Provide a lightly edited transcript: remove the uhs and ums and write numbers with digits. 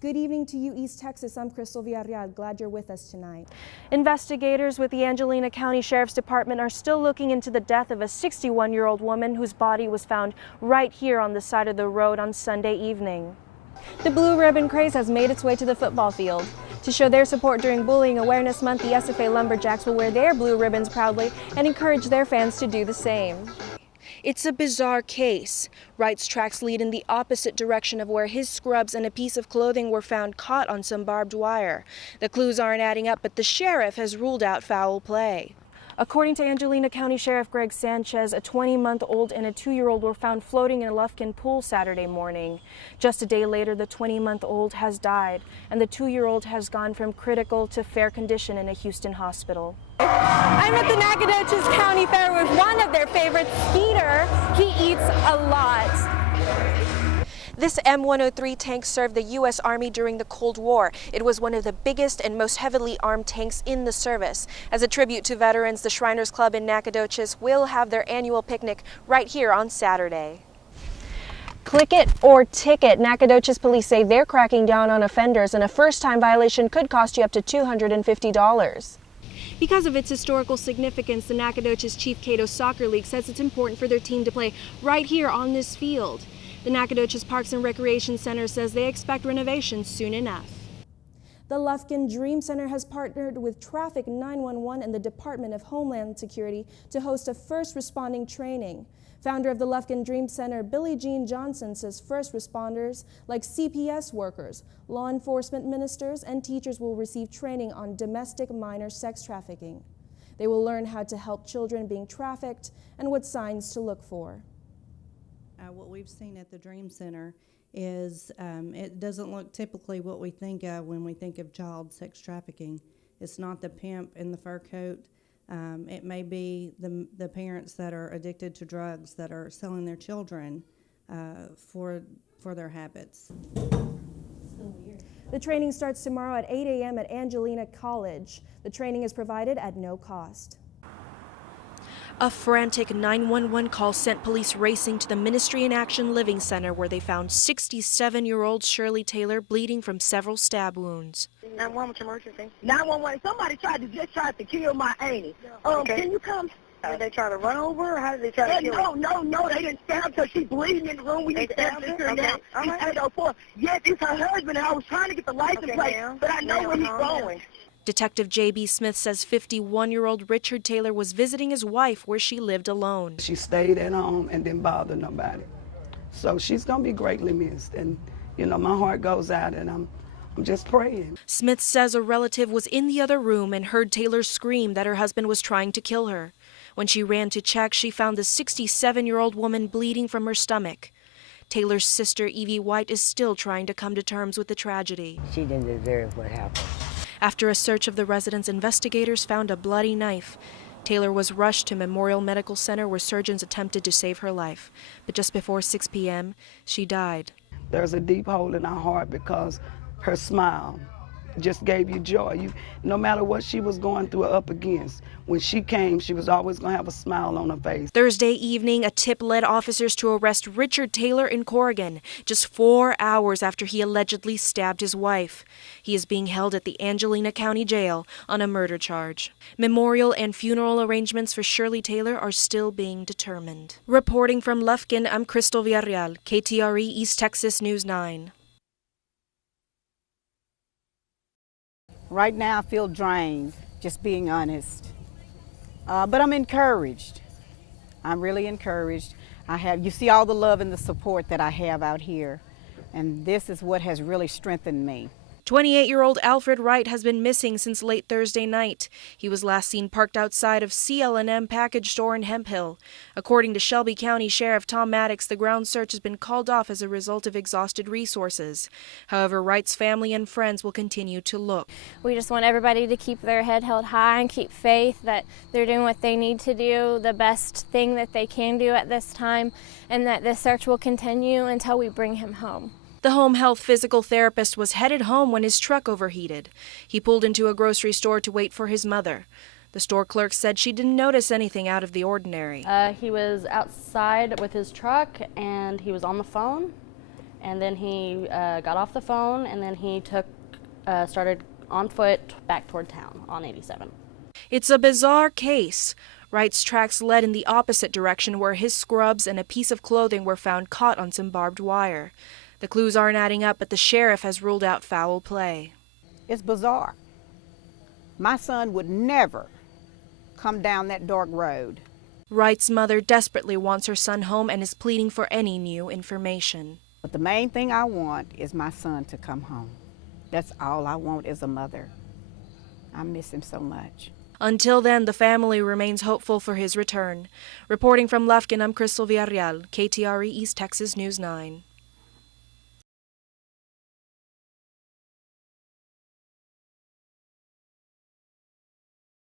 Good evening to you, East Texas. I'm Crystal Villarreal. Glad you're with us tonight. Investigators with the Angelina County Sheriff's Department are still looking into the death of a 61-year-old woman whose body was found right here on the side of the road on Sunday evening. The Blue Ribbon Craze has made its way to the football field. To show their support during Bullying Awareness Month, the SFA Lumberjacks will wear their blue ribbons proudly and encourage their fans to do the same. It's a bizarre case. Wright's tracks lead in the opposite direction of where his scrubs and a piece of clothing were found caught on some barbed wire. The clues aren't adding up, but the sheriff has ruled out foul play. According to Angelina County Sheriff Greg Sanchez, a 20-month-old and a 2-year-old were found floating in a Lufkin pool Saturday morning. Just a day later, the 20-month-old has died, and the 2-year-old has gone from critical to fair condition in a Houston hospital. I'm at the Nacogdoches County Fair with one of their favorites, Skeeter. He eats a lot. This M103 tank served the U.S. Army during the Cold War. It was one of the biggest and most heavily armed tanks in the service. As a tribute to veterans, the Shriners Club in Nacogdoches will have their annual picnic right here on Saturday. Click it or ticket. Nacogdoches police say they're cracking down on offenders, and a first-time violation could cost you up to $250. Because of its historical significance, the Nacogdoches Chief Cato Soccer League says it's important for their team to play right here on this field. The Nacogdoches Parks and Recreation Center says they expect renovations soon enough. The Lufkin Dream Center has partnered with Traffic 911 and the Department of Homeland Security to host a first responding training. Founder of the Lufkin Dream Center, Billie Jean Johnson, says first responders like CPS workers, law enforcement ministers, and teachers will receive training on domestic minor sex trafficking. They will learn how to help children being trafficked and what signs to look for. What we've seen at the Dream Center is it doesn't look typically what we think of when we think of child sex trafficking. It's not the pimp in the fur coat. It may be the parents that are addicted to drugs that are selling their children for their habits. The training starts tomorrow at 8 a.m. at Angelina College. The training is provided at no cost. A frantic 911 call sent police racing to the Ministry in Action Living Center, where they found 67-year-old Shirley Taylor bleeding from several stab wounds. 911, what's your emergency? 911. Somebody tried to kill my auntie. Okay. Can you come? Did they try to run over her, or how did they try to kill her? No, they didn't stab her. She's bleeding in the room. We need to stab her now. Okay. All right. Yes, it's her husband, and I was trying to get the license plate, but I know where he's going. Detective J.B. Smith says 51-year-old Richard Taylor was visiting his wife where she lived alone. She stayed at home and didn't bother nobody. So she's going to be greatly missed. And, you know, my heart goes out, and I'm just praying. Smith says a relative was in the other room and heard Taylor scream that her husband was trying to kill her. When she ran to check, she found the 67-year-old woman bleeding from her stomach. Taylor's sister, Evie White, is still trying to come to terms with the tragedy. She didn't deserve what happened. After a search of the residence, investigators found a bloody knife. Taylor was rushed to Memorial Medical Center, where surgeons attempted to save her life. But just before 6 p.m., she died. There's a deep hole in our heart because her smile just gave you joy. No matter what she was going through or up against, when she came, she was always going to have a smile on her face. Thursday evening, a tip led officers to arrest Richard Taylor in Corrigan, just 4 hours after he allegedly stabbed his wife. He is being held at the Angelina County Jail on a murder charge. Memorial and funeral arrangements for Shirley Taylor are still being determined. Reporting from Lufkin, I'm Crystal Villarreal, KTRE East Texas News 9. Right now I feel drained, just being honest. But I'm encouraged. I'm really encouraged. You see all the love and the support that I have out here, and this is what has really strengthened me. 28-year-old Alfred Wright has been missing since late Thursday night. He was last seen parked outside of CL&M Package Store in Hemp Hill. According to Shelby County Sheriff Tom Maddox, the ground search has been called off as a result of exhausted resources. However, Wright's family and friends will continue to look. We just want everybody to keep their head held high and keep faith that they're doing what they need to do, the best thing that they can do at this time, and that this search will continue until we bring him home. The home health physical therapist was headed home when his truck overheated. He pulled into a grocery store to wait for his mother. The store clerk said she didn't notice anything out of the ordinary. He was outside with his truck and he was on the phone, and then he got off the phone, and then he started on foot back toward town on 87. It's a bizarre case. Wright's tracks led in the opposite direction, where his scrubs and a piece of clothing were found caught on some barbed wire. The clues aren't adding up, but the sheriff has ruled out foul play. It's bizarre. My son would never come down that dark road. Wright's mother desperately wants her son home and is pleading for any new information. But the main thing I want is my son to come home. That's all I want as a mother. I miss him so much. Until then, the family remains hopeful for his return. Reporting from Lufkin, I'm Crystal Villarreal, KTRE East Texas News 9.